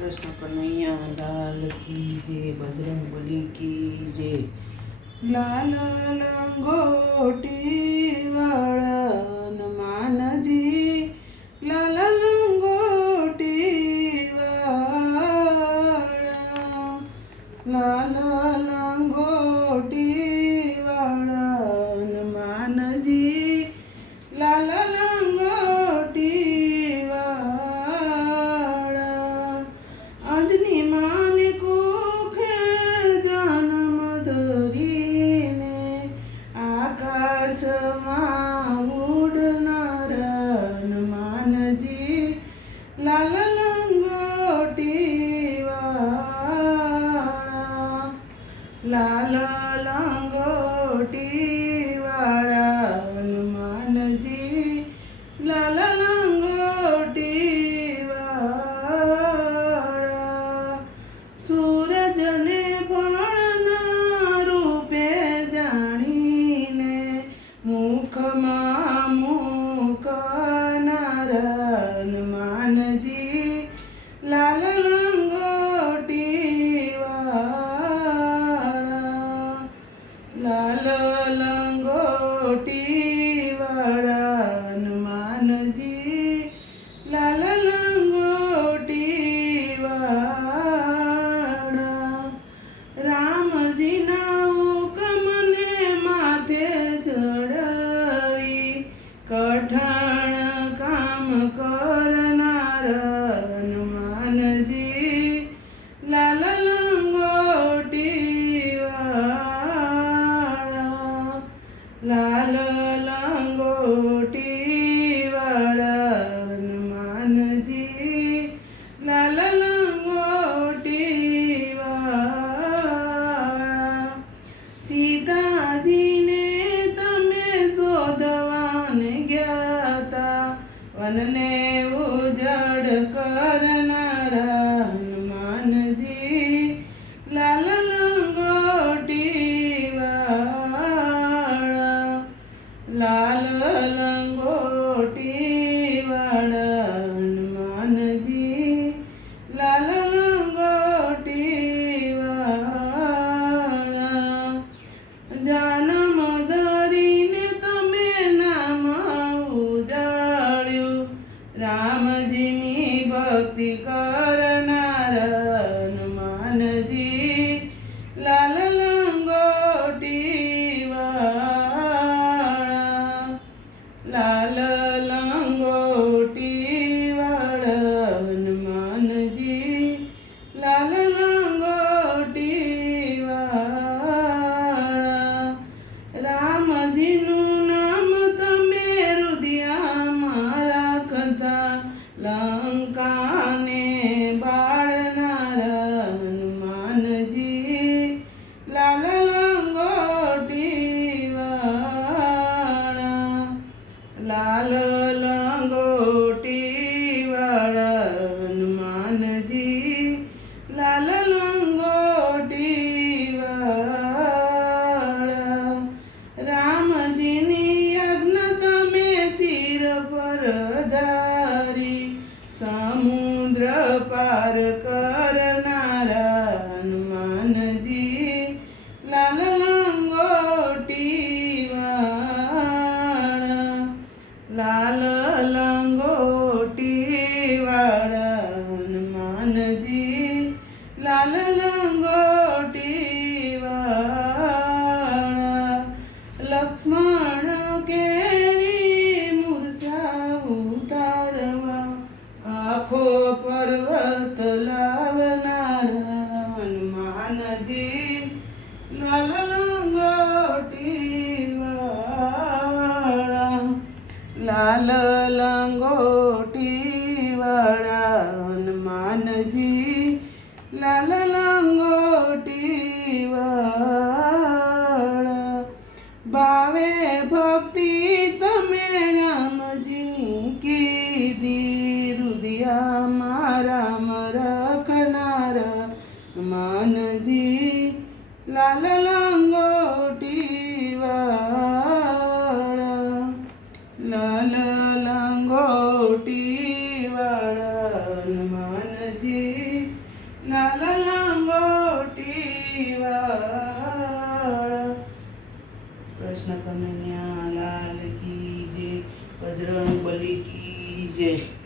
कृष्ण कन्हैया लाल की जय, बजरंग बली की जय। लाल लंगोटी वाला हनुमान जी, लाल लंगोटी वाला, लाल लंगोटी वाला हनुमान जी, लाल लंगोटी वाला। अंजनी माल कुखे जन्म धरीने, आकाशમાં ઉડનારા હનુમાનજી, લાલ લંગોટી વાળા, લાલ લંગોટી વાળા હનુમાનજી, લાલ લંગોટી વાળા। સૂરજને પણ રૂપે જાણીને, મુખમાં મૂકનારા હનુમાનજી, લાલ લંગોટી વાળા, લાલ લંગોટી વાળા હનુમાનજી, લાલ લંગોટી વાળા। રામજીના હુકમને માથે ચડાવી, કઠણ કામ કરનારા હનુમાનજી, લાલ લંગોટી વાળા, લાલ લંગોટી વાળા હનુમાનજી, લાલ લંગોટી વાળા। સીતાજીને તમે શોધવાને ગ્યાતા, વનને ઉજળ કરનારા હનુમાનજી, લાલ લંગોટી વાળા, લાલ લંગોટી વાળા હનુમાનજી, લાલ લંગોટી વાળા। જન્મ ધરીને તમે નામ ઉજાળ્યું, રામજીની ભક્તિ કરનારા હનુમાનજી, લાલ લંગોટી વાળા, લાલ લંગોટી વાળા હનુમાનજી, લાલ લંગોટી વાળા। રામજીનું નામ તમે હૃદયમાં રાખતા, લંકાને બાળનારા હનુમાનજી, લાલ લંગોટી વાળા, લાલ લંગોટી વાળા હનુમાનજી, લાલ લંગોટી વાળા। રામજીની આજ્ઞા તમે શિર પર ધારી, સમુદ્ર પાર કરનારા હનુમાનજી, લાલ લંગોટી વાળા, લાલ લંગોટી વાળા હનુમાનજી, લાલ લંગોટી વાળા। લક્ષ્મણ કેરી મૂર્છા ઉતારવા, આખો પર્વત લાવનારા હનુમાનજી, લાલ લંગોટી વાળા, લાલ લંગોટી વાળા હનુમાનજી, લાલ લંગોટી વાળા। ભાવે ભક્તિ તમે રામજીની કીધી, હૃદયમાં રામ રાખનારા હનુમાનજી, લાલ લંગોટી વાળા, લાલ લંગોટી વાળા હનુમાનજી, ચોટી વાળા. કૃષ્ણ કનૈયા લાલ કી જય, બજરંગ બલી કી જય.